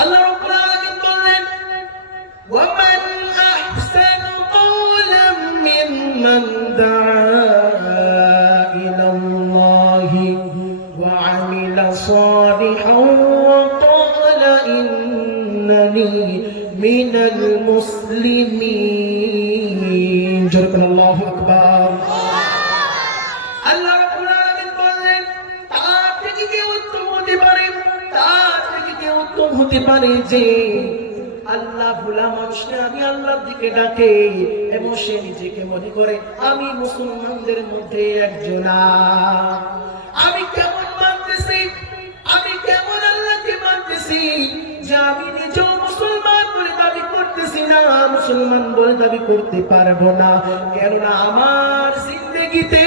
আল্লাহ রাব্বুল আলামিন বললেন ওয়ামান আহসানু ক্বাওলাম মিম্মান দাআ ইলাল্লাহি ওয়া আমিলা সালিহান ওয়া ক্বালা ইন্নানি মিনাল মুসলিমিন। জোরে আল্লাহু আকবার। আল্লাহ রাব্বুল আলামিন বললেন তার থেকে কি উত্তম হতে পারে, তার থেকে কি উত্তম হতে পারে যে আল্লাহ ভোলা মানুষকে আমি আল্লাহর দিকে ডাকে এবং সে নিজেকে মনে করে আমি মুসলমানদের মধ্যে একজন। আমি কেমন মানতেছি, আমি কেমন আল্লাহকে মানতেছি যে আমি নিজেও মুসলমান বলে দাবি করতেছি না, মুসলমান বলে দাবি করতে পারবো না। কেননা আমার জিন্দেগিতে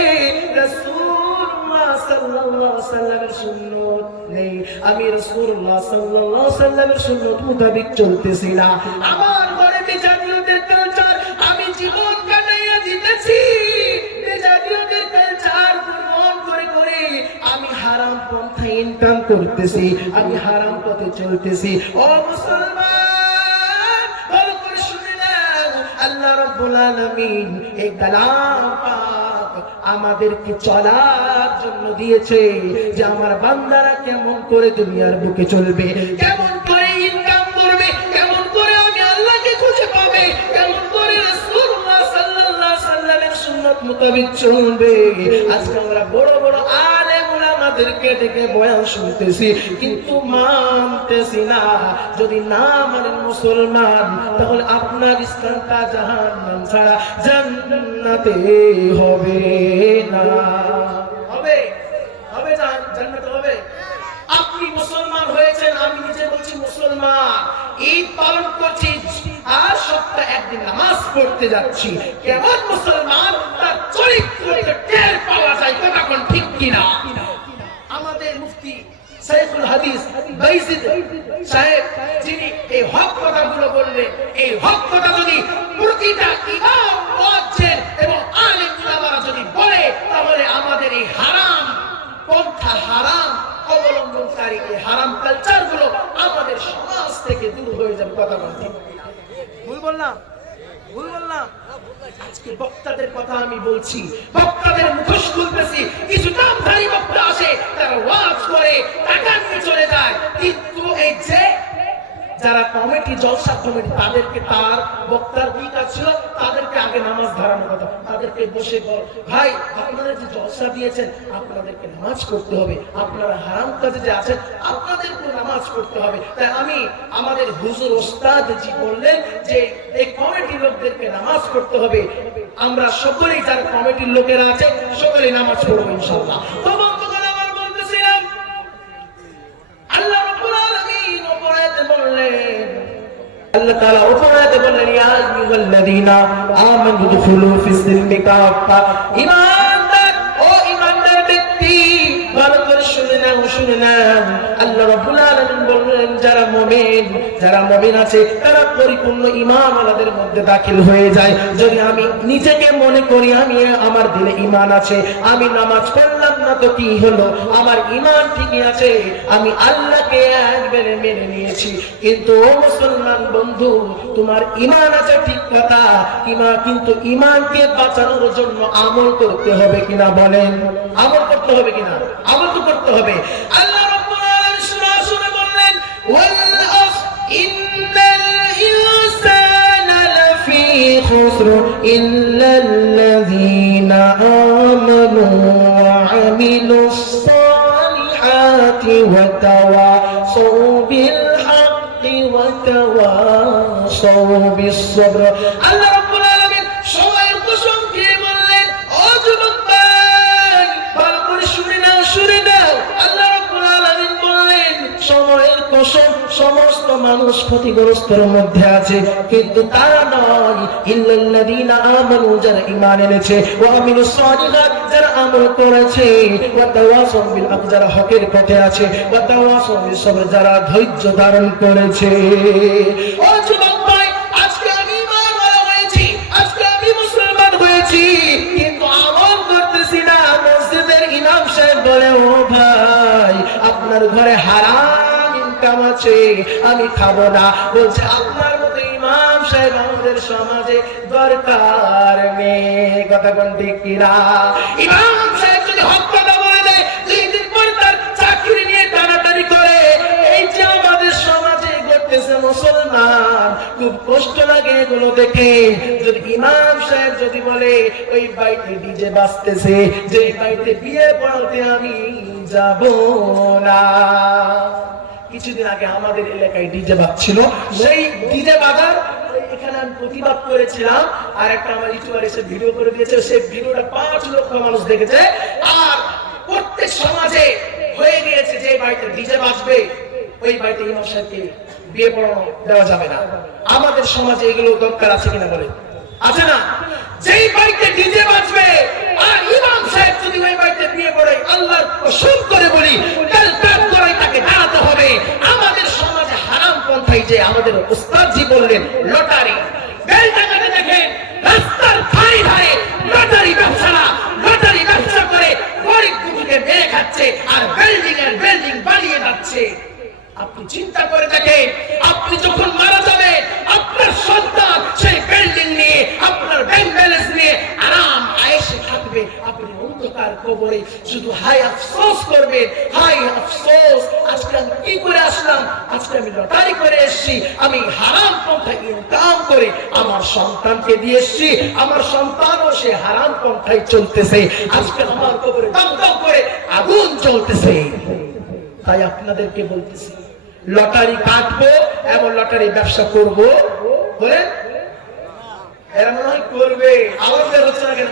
রাসূলুল্লাহ সাল্লাল্লাহু আলাইহি ওয়াসাল্লামের সুন্নাত নেই, আমি রাসূলুল্লাহ সাল্লাল্লাহু আলাইহি ওয়াসাল্লামের সুন্নাত মোতাবেক চলতেছি না। আমার ঘরে বেজাতীয়দের কালচার আমি জীবন কাটাইয়া দিতেছি, বেজাতীয়দের কালচার গ্রহণ করে করে আমি হারাম পন্থায় ইনকাম করতেছি, আমি হারাম পথে চলতেছি। ও মুসলমান, ভালো করে শুনে নাও, আল্লাহ রাব্বুল আলামিন এই কালাম পাক আমাদেরকে চলার জন্য দিয়েছে যে আমার বান্দারা কেমন করে দুনিয়ার বুকে চলবে, কেমন করে ইনকাম করবে, কেমন করে আমি আল্লাহকে খুঁজে পাবে, কেমন করে রাসূলুল্লাহ সাল্লাল্লাহু আলাইহি ওয়াসাল্লামের সুন্নাত মোতাবেক চলবে। আজকে আমরা বড় বড় আলেম উলামাদেরকে ডেকে বয়ান শুনতেছি কিন্তু মানতেছি না। যদি না মানেন মুসলমান, তাহলে আপনার স্থানটা জাহান্নাম ছাড়া জান্নাতে হবে না। হবে হবে জান্নাতে হবে। আপনি মুসলমান হয়েছেন, আমি নিজে বলছি মুসলমান, ঈদ পালন করছি আর সপ্তাহে একদিন নামাজ পড়তে যাচ্ছি। কেমন মুসলমান তার চরিত্রকে টের পাওয়া যায়, কথা কোন ঠিক কিনা? আমাদের মুফতি শাইখুল হাদিস বাইজিদ সাহেব যিনি এই হক কথাগুলো বললেন, এই হক কথা যদি প্রতিটা ইমাম মুয়াজ্জিন এবং আলেম উলামারা যদি বলে, তাহলে আমাদের এই হারাম পন্থা, হারাম অবলম্বনকারী এই হারাম কালচার গুলো আমাদের সমাজ থেকে দূর হয়ে যাবে। কথা বলতে ভুল বললাম? ভুল বললাম? আজকে বক্তাদের কথা আমি বলছি, বক্তাদের মুখোশ খুলতেছি, কিছু নামধারী বক্তা আসে, তারা ওয়াজ করে টাকা নিয়ে চলে যায়, কিন্তু এই যে যারা কমিটি, জলসা কমিটি, তাদেরকে তার বক্তার কি কাজ ছিল, তাদেরকে আগে নামাজ ধরানোর কথা, তাদেরকে বসে বল ভাই আপনারা যে জলসা দিয়েছেন আপনাদেরকে নামাজ পড়তে হবে, আপনারা হারাম কাজে যে আছেন আপনাদেরকে নামাজ পড়তে হবে। তাই আমি আমাদের হুজুর ওস্তাদ জি বললেন যে এই কমিটির লোকদেরকে নামাজ পড়তে হবে, আমরা সকলেই যারা কমিটির লোকেরা আছে সকলেই নামাজ পড়বো ইনশাআল্লাহ। তো বন্ধুগণ, আমার বলতেছিলাম আল্লাহ রাব্বুল আলামিন উপরাতে বললেন, আল্লাহ তাআলা উপরাতে বললেন ইয়া আইয়ুহাল্লাযীনা আমানু দুখুলু ফিস-সিলমি কাফা। ঈমানদার ও ঈমানদার ব্যক্তি, ভালো করে শুনে নাও, শুনে নাও। আল্লাহ রাব্বুল আলামিন বললেন যারা মুমিন, যারা মুমিন আছে তারা পরিপূর্ণ ঈমান ওয়ালাদের মধ্যে দাখিল হয়ে যায়। যদি আমি নিজেকে মনে করি আমি আমার দিলে ঈমান আছে, আমি নামাজ পড়লাম না তো কি হলো, আমার ঈমান ঠিকই আছে, আমি আল্লাহকে একবারে মেনে নিয়েছি। কিন্তু ও মুসলমান বন্ধু, তোমার ঈমান আছে ঠিক কথা, কিন্তু ঈমানকে বাঁচানোর জন্য আমল করতে হবে কিনা বলেন? আমল করতে হবে কিনা? আমল তো করতে হবে। আল্লাহ রাব্বুল আলামিন সূরা সূরা বললেন ওয়াল আসর ইন্নাল ইনসানা লাফি খুসর ইল্লাল্লাযীনা আমানু ওয়া আমিলুস সালিহাতি ওয়া তাওয়াসাউ বিল হাক্কি ওয়া তাওয়াসাউ বিস সবর। আল্লাহ রাব্বুল আলামিন সময়ের কসম খেয়ে বললেন ও যুবক ভাই, ভালো করে শুনে নাও, শুনে নাও। আল্লাহ রাব্বুল আলামিন বললেন সময়ের কসম, সমস্ত মানুষ ক্ষতিগ্রস্তের মধ্যে আছে, কিন্তু তারা নয় ইল্লাল্লাযীনা আমানু, যারা ঈমান এনেছে, ওয়া আমিলুস সালিহাত, যারা আমল করেছে, ওয়া তাওয়াসাউ বিল হক, যারা হকের পথে আছে, ওয়া তাওয়াসাউ বিস সবর, যারা ধৈর্য ধারণ করেছে। ও যুবক ভাই, আজকে আমি ঈমানওয়ালা হয়েছি, আজকে আমি মুসলমান হয়েছি, কিন্তু আমল করতেছি না। মসজিদের ইমাম সাহেব বলে ও ভাই আপনার ঘরে হারাম ইনকাম আছে, আমি খাবো না। বলছে আপনার মতো ইমাম সাহেব আমাদের সমাজে দরকার নেই। কথা কোন ঠিক কিনা? ইমাম সাহেব যদি হক কথা বলে দেয়, দুই দিন পর তার চাকরি নিয়ে টানাটানি করে, এই যে আমাদের সমাজে ঘটতেছে মুসলমান, খুব কষ্ট লাগে এগুলো দেখে। যদি ইমাম সাহেব যদি বলে ওই বাড়িতে ডিজে বাজতেছে, যে বাড়িতে বিয়ে পড়াতে আমি যাব না। কিছুদিন আগে আমাদের এলাকায় ডিজে বাজছিল, সেই ডিজে বাজার এখানে আমি প্রতিবাদ করেছিলাম, আর একটা আমার ইউটিউবার এসে ভিডিও করে দিয়েছে, সেই ভিডিওটা 5 লক্ষ মানুষ দেখেছে। আর প্রত্যেক সমাজে হয়ে গিয়েছে যে বাড়িতে ডিজে বাজবে ওই বাড়িতে ইমাম সাহেবকে বিয়ে পড়ানো দেওয়া যাবে না। আমাদের সমাজে এগুলো দরকার আছে কিনা বলে? আছে না? যেই বাড়িতে ডিজে বাজবে আর ইমাম সাহেব যদি ওই বাড়িতে বিয়ে পড়ে, আল্লাহর কসম করে বলি কাল কাল করে তাকে দাঁড়াতে হবে। আমাদের সমাজে হারাম পন্থাই যে আমাদের উস্তাদজি বললেন লটারি, বেলডাঙ্গাতে দেখেন রাস্তার ধারে ধারে লটারি ব্যবসারা লটারি ব্যবসা করে গরিব দুঃখীকে মেরে খাচ্ছে আর বিল্ডিং এর বিল্ডিং বানিয়ে যাচ্ছে। আপনি চিন্তা করে দেখেন, আপনি যখন মারা যাবে আপনার সন্তান সেই বিল্ডিং নিয়ে আপনার ব্যাংক ব্যালেন্স নিয়ে আরাম আয়েশে থাকবে, আপনি অন্ধকার কবরে শুধু হাই আফসোস করবেন, হাই আফসোস আজকে আমি কি করে আসলাম, আজকে আমি লটারি করে এসেছি, আমি হারাম পন্থায় ইনকাম করে আমার সন্তানকে দিয়ে এসেছি, আমার সন্তানও সে হারাম পন্থায় চলতেছে, আজকে আমার কবরে দম দম করে আগুন চলতেছে। তাই আপনাদেরকে বলতেছি লটারি কাটবো এবং লটারি ব্যবসা করবো বলে এরা মনে হয় করবে। আবার বের হচ্ছে না কেন?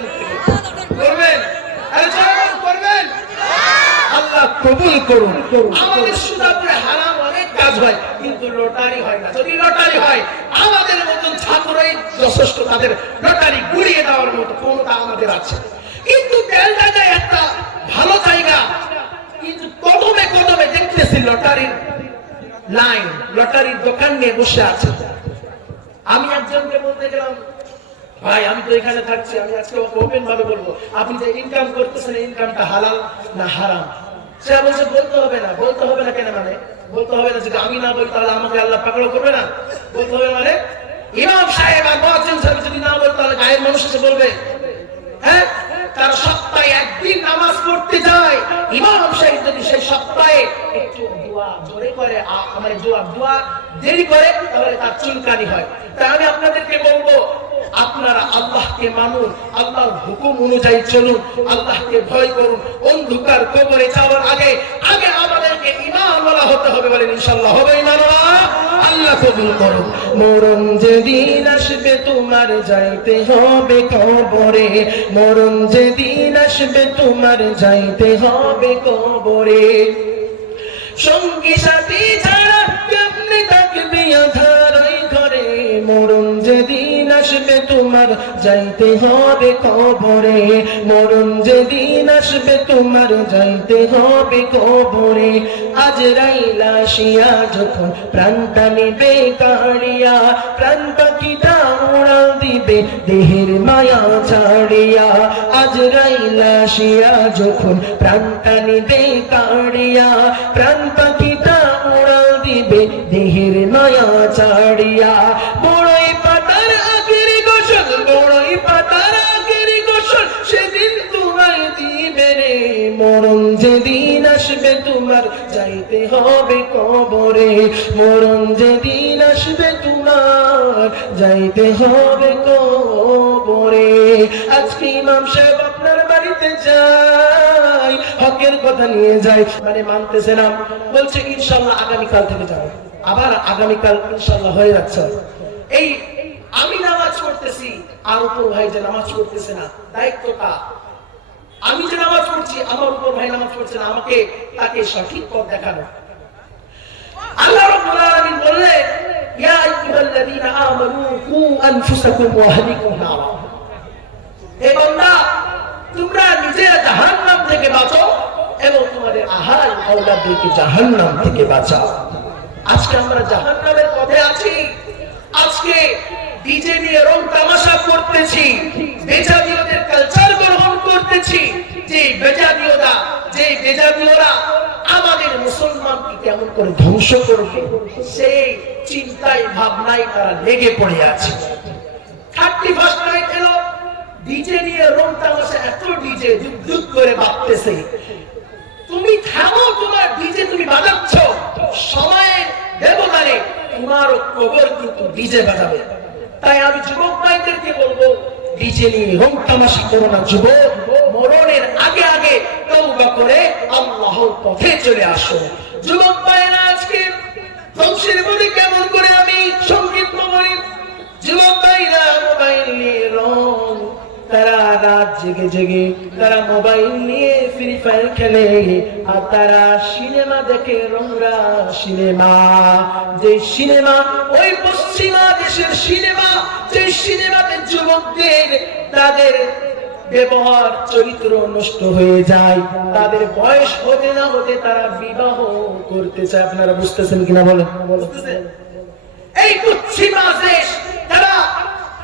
করবেন, করবেন, আল্লাহ কবুল করুন। আমাদের সুদাপুরে হারাম অনেক কাজ হয় কিন্তু লটারি হয় না। যদি লটারি হয় আমাদের মতন ছাত্রই যথেষ্ট, তাদের লটারি গুড়িয়ে দেওয়ার মতো ক্ষমতা আমাদের আছে। কিন্তু বেলডাঙ্গায় একটা ভালো জায়গা, কিন্তু কদমে কদমে দেখতেছি লটারির লাইন, লটারির দোকান নিয়ে বসে আছে। আমি একজনকে বলতে গেলাম, ভাই আমি তো এখানে থাকছি, আমি আজকে ওপেন ভাবে বলবো, আপনি যে ইনকাম করতেছেন ইনকামটা হালাল না হারাম? সে বলছে বলতে হবে না। বলতে হবে না কেন? মানে বলতে হবে না, যদি আমি না বলি তাহলে আমাকে আল্লাহ পাকড়াও করবে না? বলতে হবে মানে ইমাম সাহেব আর মুয়াজ্জিন সাহেব যদি না বলে তাহলে গায়ের মানুষ এসে বলবে। হ্যাঁ, তার সপ্তাহে একদিন নামাজ পড়তে যায়, ইমাম সাহেব যদি সেই সপ্তাহে একটু দোয়া জোরে করে, আমার দোয়া দেরি করে, তাহলে তার চুলকানি হয়। তাই আমি আপনাদেরকে বলবো আপনারা আল্লাহকে মানুন, আল্লাহর হুকুম অনুযায়ী চলুন, আল্লাহকে ভয় করুন। অন্ধকার কবরে যাওয়ার আগে আগে আমাদেরকে ঈমানওয়ালা হতে হবে। বলেন ইনশাআল্লাহ হবে ঈমানওয়ালা? আল্লাহ কবুল করুন। মরণ যেদিন আসবে তোমার যাইতে হবে কবরে, মরণ যেদিন আসবে তোমার যাইতে হবে কবরে। সঙ্গী সাথী ছাড়া কেমনে থাকবে আঁধার ওই ঘরে, মরণ যেদিন আসবে তোমার যাইতে হবে কবরে, মরণ যেদিন আসবে তোমার যাইতে হবে কবরে। আজরাইল আসিয়া যখন প্রাণটা নিবে কাড়িয়া, প্রাণ পাখিটা উড়াল দিবে দেহের মায়া ছাড়িয়া। আজরাইল আসিয়া যখন প্রাণটা নিবে কাড়িয়া, প্রাণ পাখিটা উড়াল দিবে দেহের মায়া ছাড়িয়া। বড়ই পাতার আগের গোসল, বড়ই পাতার আগের গোসল সেদিন তোমায় দিবে রে, মরণ যেদিন আসবে তোমার যাইতে হবে কবরে, মরণ যেদিন আসবে তোমার যাইতে হবে কবরে। আজকে ইমাম সাহেব আপনার বাড়িতে যাই, হকের কথা নিয়ে যাই, মানে মানতেছে না, বলছে ইনশাআল্লাহ আগামীকাল থেকে যাবো। আবার আগামীকাল ইনশাআল্লাহ হয়ে যাচ্ছে। এই আমি নামাজ পড়তেছি আর উপর ভাই যে নামাজ পড়তেছে না, দায়িত্বটা আমি যে নামাজ পড়ছি, আমার উপর ভাই নামাজ পড়ছে না, আমাকে তাকে সঠিক পথ দেখানো। আল্লাহ রাব্বুল আলামিন বললেন ইয়া আইয়ুহাল্লাযীনা আমানু কু আনফুসাকুম ওয়া আহলিকুম নারা, হে বান্দা তোমরা নিজেরা জাহান্নাম থেকে বাঁচো এবং তোমাদের আহাল আওলাদকে জাহান্নাম থেকে বাঁচাও। আজকে আমরা জাহান্নামের পথে আছি। আজকে ডিজে নিয়ে রং তামাশা করতেছি, বেজাদিয়দের কালচার গ্রহণ করতেছি। যে বেজাদিয়রা আমাদের মুসলমানকে কেমন করে ধ্বংস করবে সেই চিন্তায় ভাবনায় তারা লেগে পড়ে আছে। 31st নাইট এলো, ডিজে নিয়ে রং তামাশা, এত ডিজে দুধ করে বাজতেছে। তুমি থামো, তোমার ডিজে তুমি বাজাচ্ছ, সময়ের ব্যবধানে তোমার কবর কিন্তু ডিজে বাজাবে। তাই আমি যুবক ভাইদেরকে বলবো, ডিজে নিয়ে রং তামাশা করো না যুবক, মরণের আগে আগে তওবা করে আল্লাহর পথে চলে আসো। যুবক ভাইরা আজকে ধ্বংসের মধ্যে কেমন করে আমি সংক্ষিপ্ত বলি, যুবক ভাইরা মোবাইল নিয়ে রং, তারা রাত জেগে জেগে তারা মোবাইল নিয়ে ফ্রি ফায়ার খেলে, আর তারা সিনেমা দেখে, রংরা সিনেমা, যে সিনেমা ওই পশ্চিমা দেশের সিনেমা, যে সিনেমাতে যুবকদের তাদের ব্যবহার চরিত্র নষ্ট হয়ে যায়, তাদের বয়স হতে না হতে তারা বিবাহ করতে চায়। আপনারা বুঝতেছেন কিনা বলেন? এই পশ্চিমা দেশ তারা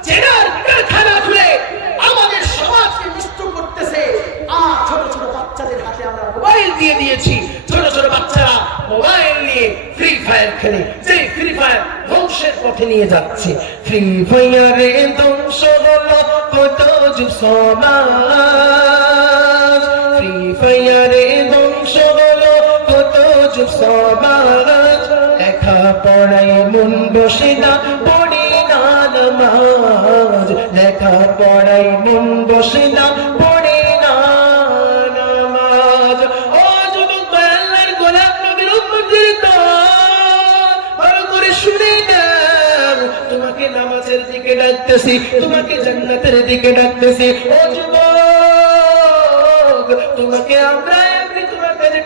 জেনার কারখানা খুলে আমাদের সমাজকে নষ্ট করতেছে। আর ছোট ছোট বাচ্চাদের হাতে আমরা মোবাইল দিয়ে দিয়েছি, ছোট ছোট বাচ্চারা মোবাইল নিয়ে ফ্রি ফায়ার খেলে, যে ফ্রি ফায়ার ধ্বংসের পথে নিয়ে যাচ্ছে। ফ্রি ফায়ারে ধ্বংস হলো কত যুব সমাজ, ফ্রি ফায়ারে ধ্বংস হলো কত যুব সমাজ, লেখা পড়ায় মন বসে না, পড়ি না নামাজ, লেখা পড়ায় মন বসে না, পড়ি না নামাজ। ও যুবক আল্লাহর গোলাম নবীর উম্মতের দল, ভালো করে শুনে নাও, তোমাকে নামাজের দিকে ডাকতেছি, তোমাকে জান্নাতের দিকে ডাকতেছি। ও যুবক, তোমাকে আমরা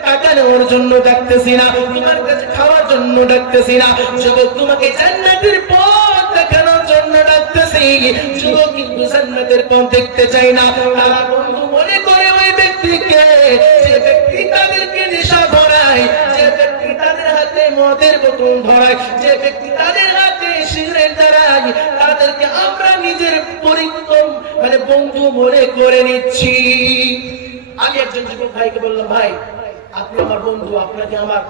টাকা নেওয়ার জন্য ডাকতেছি না, তোমার কাছে খাওয়ার জন্য ডাকতেছি না, যুবক তোমাকে জান্নাতের পথ দেখানোর জন্য ডাকতেছি। যুবক কিন্তু জান্নাতের পথ দেখতে চাই না, তারা বন্ধু মনে করে ওই ব্যক্তিকে, যে ব্যক্তি তাদেরকে নেশা ধরায়, যে ব্যক্তি তাদের হাতে মদের বোতল ধরায়, যে ব্যক্তি তাদের হাতে সিগারেট ধরায়, তাদেরকে আমরা নিজের পরিক্রম বন্ধু মনে করে নিচ্ছি। আমি একজন যুবক ভাইকে বললাম, ভাই আপনি আমার বন্ধু, আপনাকে আমার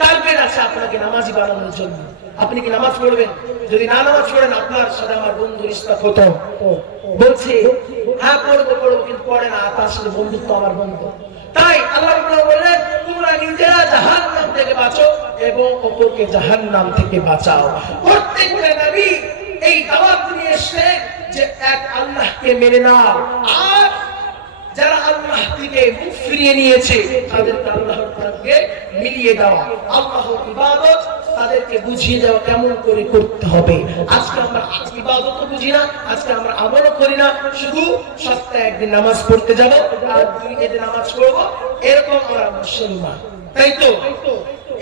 টার্গেট আছে আপনাকে নামাজি বানানোর জন্য, আপনি কি নামাজ পড়বেন? যদি না নামাজ পড়েন আপনার সাথে আমার বন্ধু রিশতা কত? বলছে হ্যাঁ পড়বো পড়বো, কিন্তু পড়ে না, তার সাথে বন্ধুত্ব আমার বন্ধু। তাই আল্লাহ বললেন, তোমরা নিজেরা জাহান্নাম থেকে বাঁচো এবং অপরকে জাহান্নাম থেকে বাঁচাও। প্রত্যেকটা নবী এই দাওয়াত নিয়ে এসেছেন যে এক আল্লাহকে মেনে নাও, আর যারা আল্লাহ থেকে মুখ ফিরিয়ে নিয়েছে তাদেরকে আল্লাহর সঙ্গে মিলিয়ে দেওয়া, আল্লাহর ইবাদত তাদেরকে বুঝিয়ে দেওয়া কেমন করে করতে হবে। আজকে আমরা ইবাদত বুঝি না, আজকে আমরা আমলও করি না, শুধু সপ্তাহে একদিন নামাজ পড়তে যাব আর 2 দিন নামাজ পড়বো, এরকম আমরা মুসলমান। তাই তো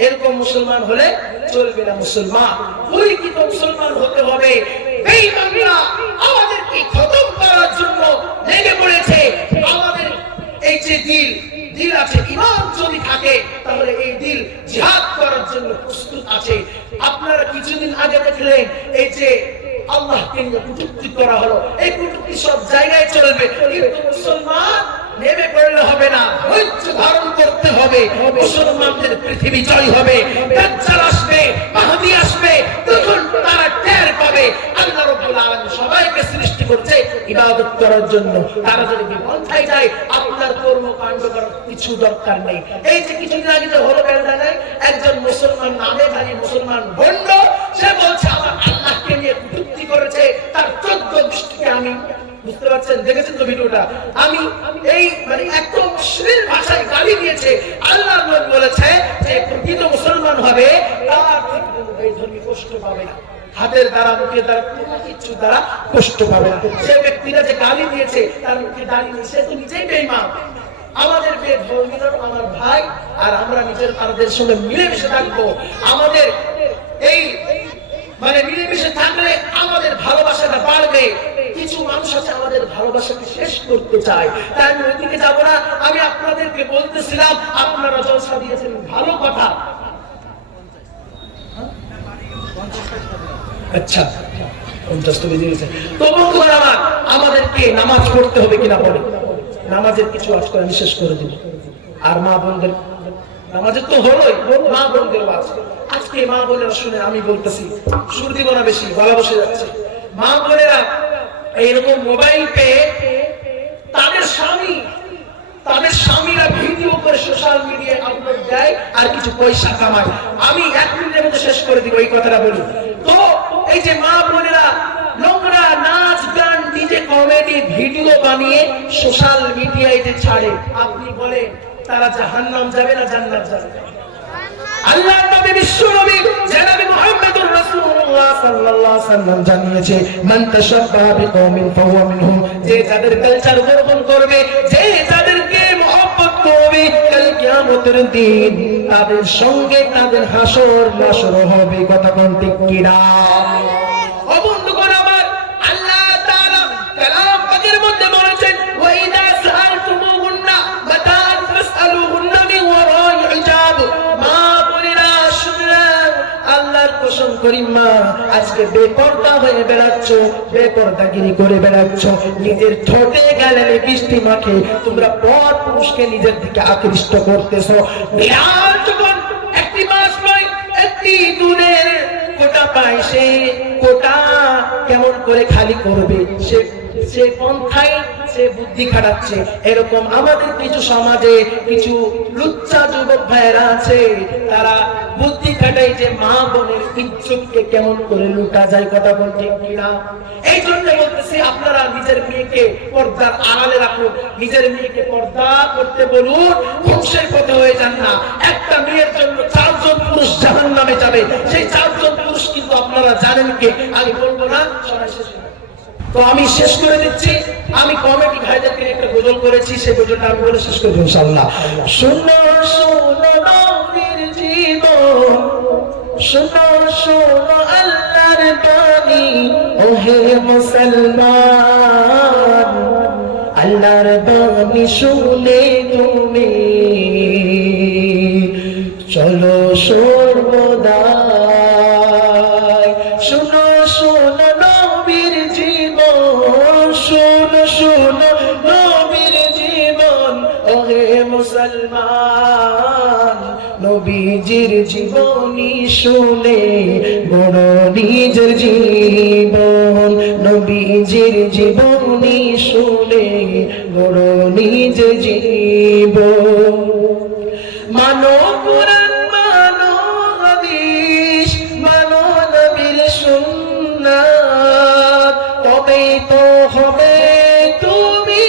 এরকম মুসলমান হলে চলবে না। মুসলমান পরিচিত মুসলমান হতে হবে। বেঈমানরা আমাদেরকে খতম করার জন্য লেগে পড়েছে। আমাদের এই যে দিল আছে, ঈমান যদি থাকে তাহলে এই দিল জিহাদ করার জন্য প্রস্তুত আছে। আপনারা কিছুদিন আগে দেখলেন এই যে আল্লাহকে নিয়ে কটূক্তি করা হলো, এই কটূক্তি সব জায়গায় চলবে, কিন্তু মুসলমান নেমে পড়লে হবে না, ধৈর্য ধারণ করতে হবে। মুসলমানদের পৃথিবী জয় হবে, দাজ্জাল আসবে, মাহদী আসবে, তখন তারা টের পাবে আল্লাহ রাব্বুল আলামিন সবাইকে সৃষ্টি করেছে ইবাদত করার জন্য। তারা যদি বিপন্থায় যায়, আপনার কর্মকাণ্ড করার কিছু দরকার নেই। এই যে কিছুদিন আগে যে হলো বেলডাঙ্গায় একজন মুসলমান নামেধারী মুসলমান ভণ্ড, সে বলছে আমার আল্লাহকে নিয়ে কটূক্তি করেছে, তার 14 গোষ্ঠীকে আমি, বুঝতে পারছেন, দেখেছেন তো ভিডিওটা, আমি এই একদম অশ্লীল ভাষায় গালি দিয়েছে। আল্লাহর নবী বলেছে যে প্রকৃত মুসলমান হবে তার বেধর্মী কষ্ট পাবে না, হাতের দ্বারা মুখের দ্বারা কোনো কিছু দ্বারা কষ্ট পাবে না। যে ব্যক্তিরা যে গালি দিয়েছে তার মুখে দাঁড়িয়ে সে তো নিজেই বেঈমান। আমাদের বেধর্মীরা আমার ভাই, আর আমরা নিজের তাদের সঙ্গে মিলেমিশে থাকবো। আমাদের এই মিলেমিশে থাকলে আমাদের ভালোবাসাটা বাড়বে। কিছু মানুষ আছে আমাদের ভালোবাসাকে শেষ করতে চায়, তাই আমি ওইদিকে যাবো না। আমি আপনাদেরকে বলতেছিলাম, আপনারা জলসা দিয়েছেন, ভালো কথা। আচ্ছা 50 তো বেজে গেছে। তো বন্ধুরা আমার, আমাদেরকে নামাজ পড়তে হবে কিনা বলে, নামাজের কিছু আজকে আমি শেষ করে দিব। আর মা বোনদের নামাজের তো হলোই, মা বোনদের আছে। আজকে মা বোনেরা শুনে আমি বলতেছি, সুর দিব না বেশি, গলা বসে যাচ্ছে। মা বোনেরা এইরকম মোবাইল পেয়ে তাদের স্বামীরা ভিডিও করে সোশ্যাল মিডিয়ায় আপলোড দেয় আর কিছু পয়সা কামায়। আমি 1 মিনিটের মধ্যে শেষ করে দিব, এই কথাটা বলি। তো এই যে মা বোনেরা নোংরা নাচ গান ডিজে কমেডি ভিডিও বানিয়ে সোশ্যাল মিডিয়ায় যে ছাড়ে, আপনি বলেন তারা জাহান্নাম যাবে না জান্নাত যাবে? আল্লাহর নবী বিশ্ব নবী জনাবে মুহাম্মদুর রাসূলুল্লাহ সাল্লাল্লাহু আলাইহি ওয়াসাল্লাম জানিয়েছে, মান তাশাব্বাহা বিকওমিন ফাহুয়া মিনহুম, যে যাদের কালচার গ্রহণ করবে, যে যাদেরকে মহব্বত করবে, কাল কিয়ামতের দিন তাদের সঙ্গে তাদের হাসর নাসর হবে। কথা কোন ঠিক কি না? ও বন্ধুগণ আমার, আল্লাহ তাআলা কালাম পাকের মধ্যে বলেছেন, ওয়া ইযা সাআলতুমুহুন্না মাতাআন ফাসআলুহুন্না মিন ওয়ারাই হিজাব। আল্লাহর কসম করি মা, আজকে বেপরদা হয়ে বেড়াচ্ছ, বেপরদাগিরি করে বেড়াচ্ছ, নিজের ঠোঁটে গালে বৃষ্টি মাখে তোমরা পর পুরুষকে নিজের দিকে আকৃষ্ট করতেছো। বিরাট যখন একটি মাস নয়, একটি দূরের কোটা পায়, সে কোটা কেমন করে খালি করবে সে পন্থায় সে বুদ্ধি খাটাচ্ছে। এরকম আমাদের কিছু সমাজে কিছু লুচ্চা যুবক ভাইয়েরা আছে, তারা বুদ্ধি খাটায় যে মা বোনের ইজ্জতকে কেমন করে লুটা যায়। কথা বল ঠিক কিনা? এই জন্য বলতেছি, আপনারা নিজের মেয়েকে পর্দার আড়ালে রাখুন, নিজের মেয়েকে পর্দা করতে বলুন, ধ্বংসের পথে হয়ে যান না। একটা মেয়ের জন্য 4 জন পুরুষ জাহান্নামে যাবে, সেই 4 জন পুরুষ কিন্তু আপনারা জানেন কে? আমি বলবো না, সবাই শেষ। তো আমি শেষ করে দিচ্ছি। আমি কমিটি ভাইদেরকে একটা গজল করেছি, সেই গজলটা আমি বলে শেষ করবো ইনশাআল্লাহ। শোনো শোনো নবীর জীবন, শোনো শোনো আল্লাহর বাণী, ওহে মুসলমান, আল্লাহর বাণী শুনে তুমি চলো সর্বদা। শোনো শোনো নবীর জীবন, শোনো শোনো নবীর জীবন, ওহে মুসলমান, নবীজির জীবনী শুনে গড়ো নিজের জীবন, নবীজির জীবনী শুনে গড়ো নিজের জীবন। মানো কুরআন, মানো হাদিস, মানো নবীর সুন্নাত, তবেই তো হবে তুমি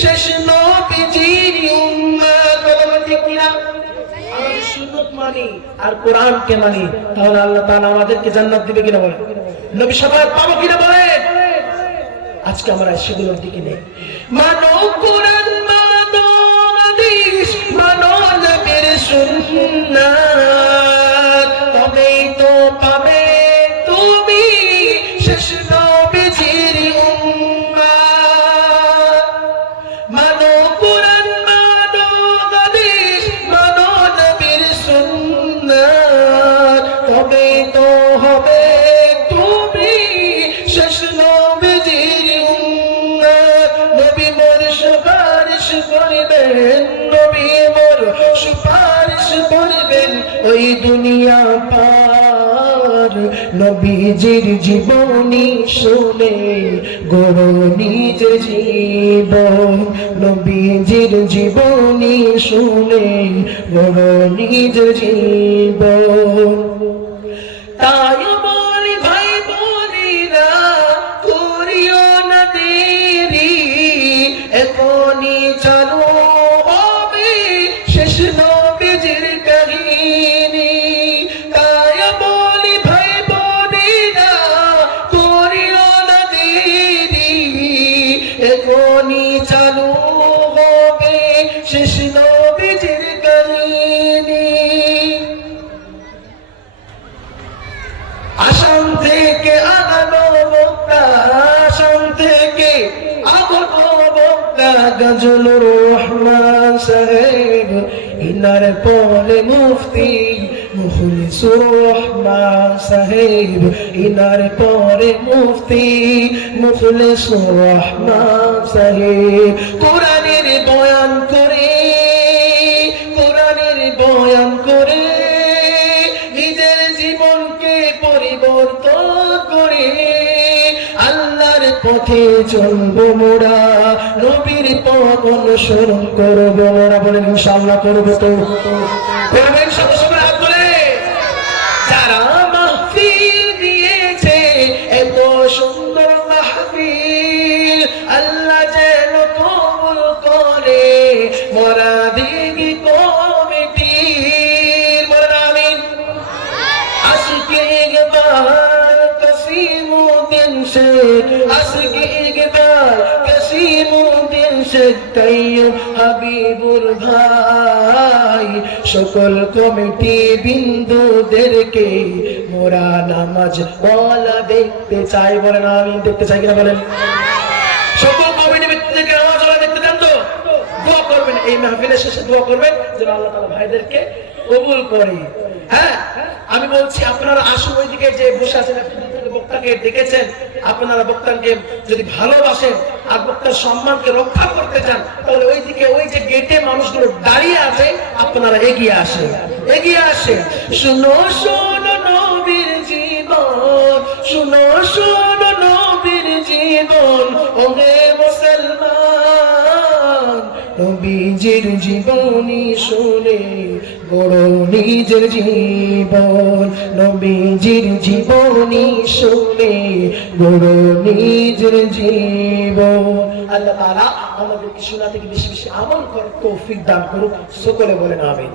শেষ নবীজির উম্মত। কথা ঠিক কিনা? আমরা সুন্নাত মানি আর কোরআনকে মানি, তাহলে আল্লাহ তাআলা আমাদেরকে জান্নাত দিবে কিনা বলেন? নবী শাফাআত পাবো কিনা বলেন? আজকে আমরা সেগুলোর দিকে নেই। মানো কোরআন, মানো হাদিস, মানো নবীর সুন্নাত, তবেই তো পাবে তুমি শেষ নবীজির উম্মত। মানো কোরআন, মানো হাদিস, মানো নবীর সুন্নাত, তবেই তো হবে তুমি শেষ নবীজির উম্মত। নবী মোর সুপারিশ করিবেন, নবী মোর সুপারিশ করিবেন ওই দুনিয়া পার, নবীজির জীবনী শুনে গড়ো নিজের জীবন, নবীজির জীবনী শুনে গড়ো নিজের জীবন। তাই বলি ভাই বোনেরা, করিও না দেরি, এখনই চালু হবে শেষ নবীজির কাহিনী। তাই বলি ভাই বোনেরা, করিও না দেরি, এখনই চালু হবে শেষ নবীজির কাহিনী। আসাম থেকে আগানো বক্তা, আসাম থেকে আগানো বক্তা গাজলুর রহমান সাহেব, ইনার পরে মুফতি মুখলিসুর রহমান সাহেব, ইনার পরে মুফতি মুখলিসুর রহমান সাহেব। কোরআনের বয়ান করে, কোরআনের বয়ান পরিবর্তন করে আল্লাহর পথে চলবো মোরা, নবীর পথ অনুসরণ করবো মোরা। বলেন ইনশাআল্লাহ করবো তো? করবেন সবাই সবাই হাত তুলে। যারা মাহফিল দিয়েছে এত সুন্দর মাহফিল, আল্লাহ যেন কবুল করে মোরা দিগি কমিটির। বলেন আমিন। আজকে একবার কাসিমউদ্দিন শেখ, আজকে একবার কাসিমউদ্দিন শেখ তাইয়্যুব হাবিবুর ভাই, সকল কমিটি বিন্দুদেরকে মোরা নামাজ ওয়ালা দেখতে চাই। বলেন আমিন। দেখতে চাই কিনা বলেন? সকল কমিটি বিন্দুদেরকে নামাজ ওয়ালা দেখতে চান তো? দোয়া করবেন, এই মাহফিলের শেষে দোয়া করবেন যেন আল্লাহ তাআলা ভাইদেরকে কবুল করে। হ্যাঁ, আমি বলছি আপনারা আসুন, ওইদিকে যে বসে আছেন বক্তাকে দেখেছেন, আপনারা বক্তাকে যদি ভালোবাসেন আর বক্তার সম্মানকে রক্ষা করতে চান, তাহলে ওইদিকে ওই যে গেটে মানুষগুলো দাঁড়িয়ে আছে, আপনারা এগিয়ে আসেন, এগিয়ে আসেন। শুনো শোনো নবীর জীবন, শুনো শোনো নবীর জীবন, ওহে মুসলমান, নবীজির জীবনী শুনে বড় নিজের জীবন, নবীজির জীবনী শুনে বড় নিজের জীবন। আল্লাহ তাআলা আমাদেরকে শোনা থেকে বেশি বেশি আমল করার তৌফিক দান করুক। সকলে বলেন আমিন।